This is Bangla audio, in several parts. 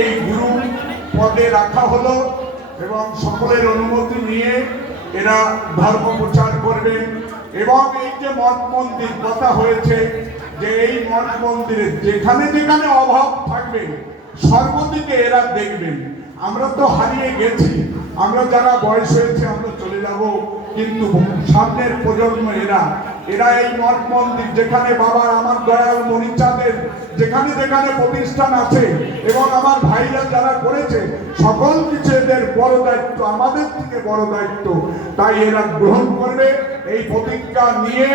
এই গুরু পদে রাখা হলো এবং সকলের অনুমতি নিয়ে এরা ধর্ম প্রচার করবেন। এবং এই যে মঠ মন্দির কথা হয়েছে, যে এই মঠ মন্দিরে যেখানে যেখানে অভাব থাকবে সর্বদিকে এরা দেখবেন। আমরা তো হারিয়ে গেছি, আমরা যারা বয়স হয়েছে আমরা চলে যাব, কিন্তু সামনের প্রজন্ম এরা এই মঠ মন্দির যেখানে বাবা আমার দয়াল মণিচাঁদের যেখানে যেখানে প্রতিষ্ঠান আছে এবং আমার ভাইরা যারা করেছে সকল কিছু এদের বড় দায়িত্ব, আমাদের থেকে বড় দায়িত্ব। তাই এরা গ্রহণ করবে এই প্রতিজ্ঞা নিয়ে।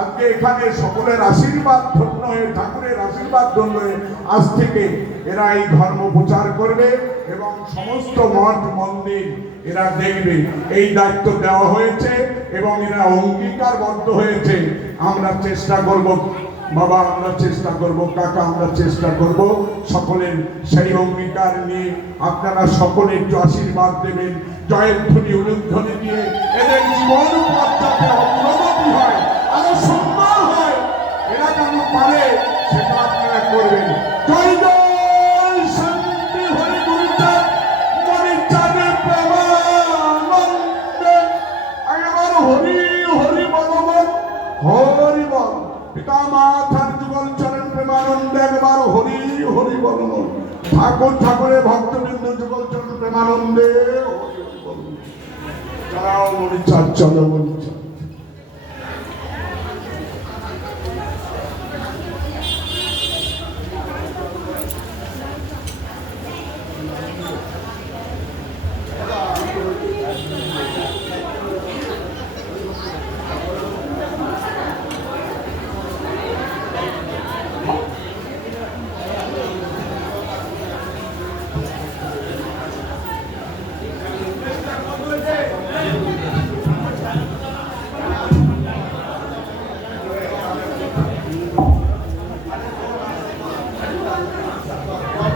আজকে এখানে সকলের আশীর্বাদ ধন্য হয়ে, ঠাকুরের আশীর্বাদ ধন্য হয়ে আজ থেকে এরা এই ধর্ম প্রচার করবে এবং সমস্ত মঠ মন্দির এরা দেখবে। এই দায়িত্ব দেওয়া হয়েছে এবং এরা অঙ্গীকারবদ্ধ হয়েছে। আমরা চেষ্টা করব বাবা, আমরা চেষ্টা করব কাকা, আমরা চেষ্টা করব সকলের সেই অঙ্গীকার নিয়ে আপনারা সকলে একটু আশীর্বাদ দেবেন। জয়ের ধ্বনি উলুধ্বনি দিয়ে এদের জীবন পথ যাতে অগ্রগতি হয়, আরো সুন্দর হয়, এরা যেন পারে সেটা আপনারা করবেন। জয় জয় শান্তি হরি গুরুচাঁদ মণিচাঁদের প্রেমানন্দে। একবার হরি হরি বলবন, হরি বল। পিতা মাতার যুগল চরণ প্রেমানন্দে একবার হরি হরি বলবন। ঠাকুর ঠাকুরের ভক্তবৃন্দ যুগল চরণ প্রেমানন্দে হরি হরি বলবন। চলো মণিচাঁদ, চলো মণিচাঁদ।